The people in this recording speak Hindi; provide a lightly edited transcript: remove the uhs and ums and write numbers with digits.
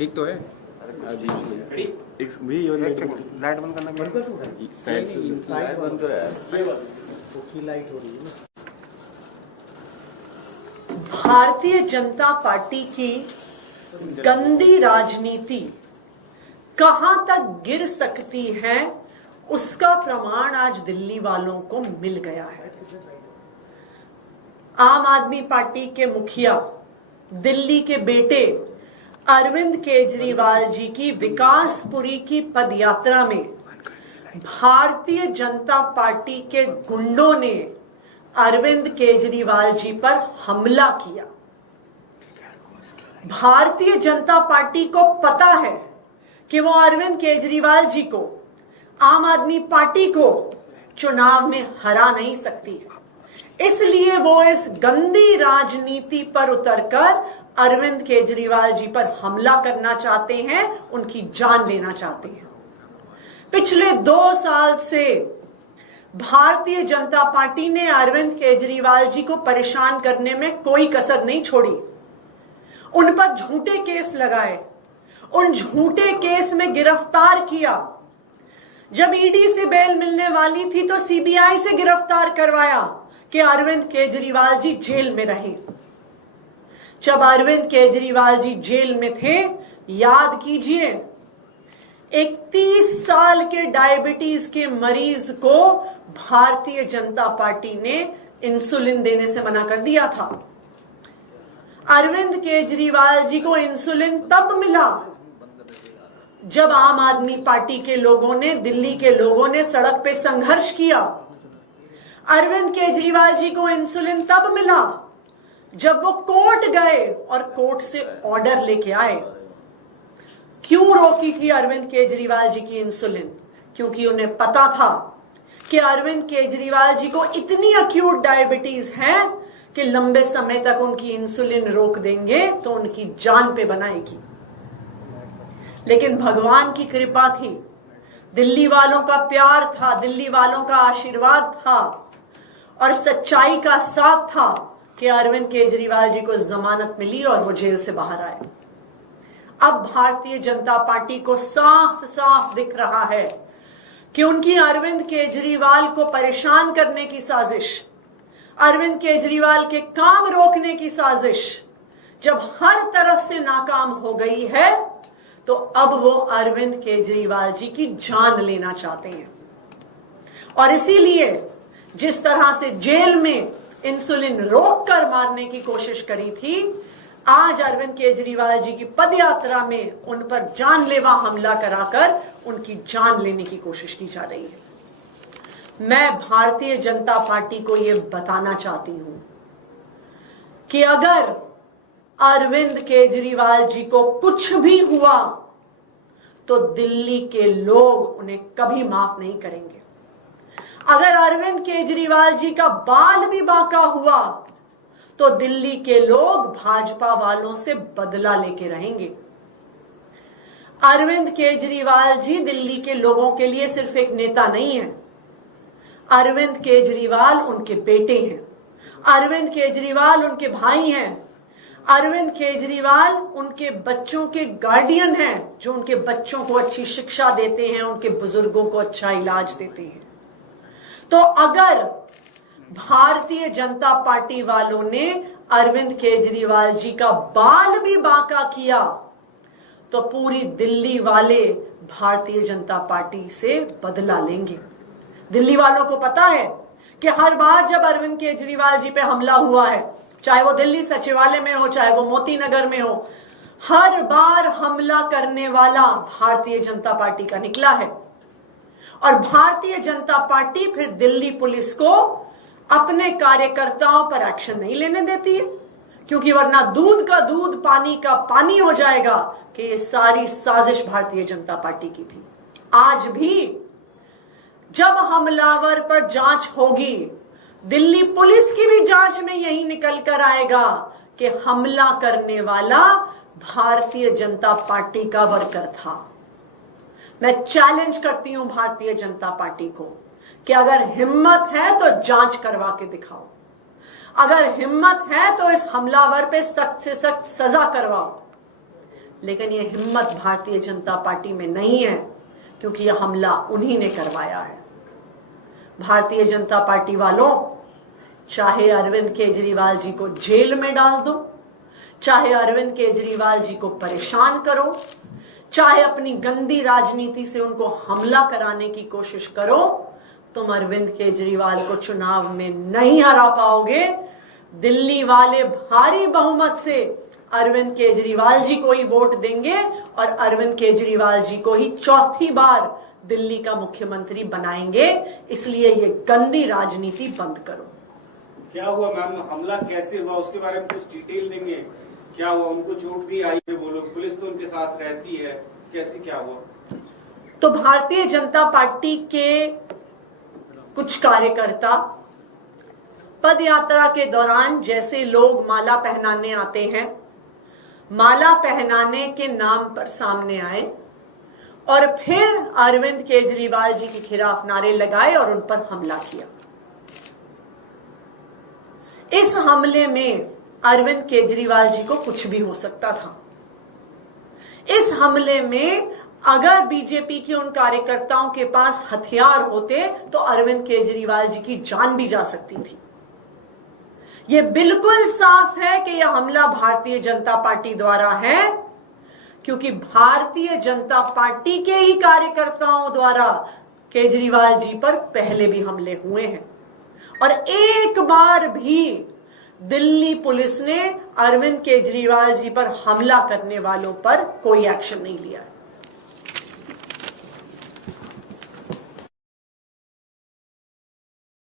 ठीक तो है। लाइट बंद करना लाइट बंद तो है, लाइट हो रही है। भारतीय जनता पार्टी की गंदी राजनीति कहां तक गिर सकती है, उसका प्रमाण आज दिल्ली वालों को मिल गया है। आम आदमी पार्टी के मुखिया, दिल्ली के बेटे अरविंद केजरीवाल जी की विकासपुरी की पदयात्रा में भारतीय जनता पार्टी के गुंडों ने अरविंद केजरीवाल जी पर हमला किया। भारतीय जनता पार्टी को पता है कि वो अरविंद केजरीवाल जी को, आम आदमी पार्टी को चुनाव में हरा नहीं सकती, इसलिए वो इस गंदी राजनीति पर उतरकर अरविंद केजरीवाल जी पर हमला करना चाहते हैं, उनकी जान लेना चाहते हैं। पिछले 2 साल से भारतीय जनता पार्टी ने अरविंद केजरीवाल जी को परेशान करने में कोई कसर नहीं छोड़ी। उन पर झूठे केस लगाए, उन झूठे केस में गिरफ्तार किया। जब ईडी से बेल मिलने वाली थी तो सीबीआई से गिरफ्तार करवाया कि अरविंद केजरीवाल जी जेल में रहे। जब अरविंद केजरीवाल जी जेल में थे, याद कीजिए, एक 30 साल के डायबिटीज के मरीज को भारतीय जनता पार्टी ने इंसुलिन देने से मना कर दिया था। अरविंद केजरीवाल जी को इंसुलिन तब मिला जब आम आदमी पार्टी के लोगों ने, दिल्ली के लोगों ने सड़क पे संघर्ष किया। अरविंद केजरीवाल जी को इंसुलिन तब मिला जब वो कोर्ट गए और कोर्ट से ऑर्डर लेके आए। क्यों रोकी थी अरविंद केजरीवाल जी की इंसुलिन? क्योंकि उन्हें पता था कि अरविंद केजरीवाल जी को इतनी अक्यूट डायबिटीज है कि लंबे समय तक उनकी इंसुलिन रोक देंगे तो उनकी जान पे बनाएगी। लेकिन भगवान की कृपा थी, दिल्ली वालों का प्यार था, दिल्ली वालों का आशीर्वाद था और सच्चाई का साथ था कि अरविंद केजरीवाल जी को जमानत मिली और वो जेल से बाहर आए। अब भारतीय जनता पार्टी को साफ साफ दिख रहा है कि उनकी अरविंद केजरीवाल को परेशान करने की साजिश, अरविंद केजरीवाल के काम रोकने की साजिश जब हर तरफ से नाकाम हो गई है तो अब वो अरविंद केजरीवाल जी की जान लेना चाहते हैं। और इसीलिए जिस तरह से जेल में इंसुलिन रोककर मारने की कोशिश करी थी, आज अरविंद केजरीवाल जी की पदयात्रा में उन पर जानलेवा हमला कराकर उनकी जान लेने की कोशिश की जा रही है। मैं भारतीय जनता पार्टी को यह बताना चाहती हूं कि अगर अरविंद केजरीवाल जी को कुछ भी हुआ तो दिल्ली के लोग उन्हें कभी माफ नहीं करेंगे। अगर अरविंद केजरीवाल जी का बाल भी बांका हुआ तो दिल्ली के लोग भाजपा वालों से बदला लेके रहेंगे। अरविंद केजरीवाल जी दिल्ली के लोगों के लिए सिर्फ एक नेता नहीं है, अरविंद केजरीवाल उनके बेटे हैं, अरविंद केजरीवाल उनके भाई हैं, अरविंद केजरीवाल उनके बच्चों के गार्डियन हैं, जो उनके बच्चों को अच्छी शिक्षा देते हैं, उनके बुजुर्गों को अच्छा इलाज देते हैं। तो अगर भारतीय जनता पार्टी वालों ने अरविंद केजरीवाल जी का बाल भी बांका किया तो पूरी दिल्ली वाले भारतीय जनता पार्टी से बदला लेंगे। दिल्ली वालों को पता है कि हर बार जब अरविंद केजरीवाल जी पे हमला हुआ है, चाहे वो दिल्ली सचिवालय में हो, चाहे वो मोती नगर में हो, हर बार हमला करने वाला भारतीय जनता पार्टी का निकला है। और भारतीय जनता पार्टी फिर दिल्ली पुलिस को अपने कार्यकर्ताओं पर एक्शन नहीं लेने देती है, क्योंकि वरना दूध का दूध, पानी का पानी हो जाएगा कि ये सारी साजिश भारतीय जनता पार्टी की थी। आज भी जब हमलावर पर जांच होगी, दिल्ली पुलिस की भी जांच में यही निकल कर आएगा कि हमला करने वाला भारतीय जनता पार्टी का वर्कर था। मैं चैलेंज करती हूं भारतीय जनता पार्टी को कि अगर हिम्मत है तो जांच करवा के दिखाओ, अगर हिम्मत है तो इस हमलावर पे सख्त से सख्त सजा करवाओ। लेकिन ये हिम्मत भारतीय जनता पार्टी में नहीं है, क्योंकि यह हमला उन्हीं ने करवाया है। भारतीय जनता पार्टी वालों, चाहे अरविंद केजरीवाल जी को जेल में डाल दो, चाहे अरविंद केजरीवाल जी को परेशान करो, चाहे अपनी गंदी राजनीति से उनको हमला कराने की कोशिश करो, तुम अरविंद केजरीवाल को चुनाव में नहीं हरा पाओगे। दिल्ली वाले भारी बहुमत से अरविंद केजरीवाल जी को ही वोट देंगे और अरविंद केजरीवाल जी को ही चौथी बार दिल्ली का मुख्यमंत्री बनाएंगे। इसलिए ये गंदी राजनीति बंद करो। क्या हुआ मैम, हमला कैसे हुआ उसके बारे में कुछ डिटेल देंगे? क्या हुआ, उनको चोट भी आई है, वो लोग, पुलिस तो उनके साथ रहती है, कैसे क्या हुआ? तो भारतीय जनता पार्टी के कुछ कार्यकर्ता पद यात्रा के दौरान जैसे लोग माला पहनाने आते हैं, माला पहनाने के नाम पर सामने आए और फिर अरविंद केजरीवाल जी के खिलाफ नारे लगाए और उन पर हमला किया। इस हमले में अरविंद केजरीवाल जी को कुछ भी हो सकता था। इस हमले में अगर बीजेपी के उन कार्यकर्ताओं के पास हथियार होते तो अरविंद केजरीवाल जी की जान भी जा सकती थी। यह बिल्कुल साफ है कि यह हमला भारतीय जनता पार्टी द्वारा है, क्योंकि भारतीय जनता पार्टी के ही कार्यकर्ताओं द्वारा केजरीवाल जी पर पहले भी हमले हुए हैं और एक बार भी दिल्ली पुलिस ने अरविंद केजरीवाल जी पर हमला करने वालों पर कोई एक्शन नहीं लिया है।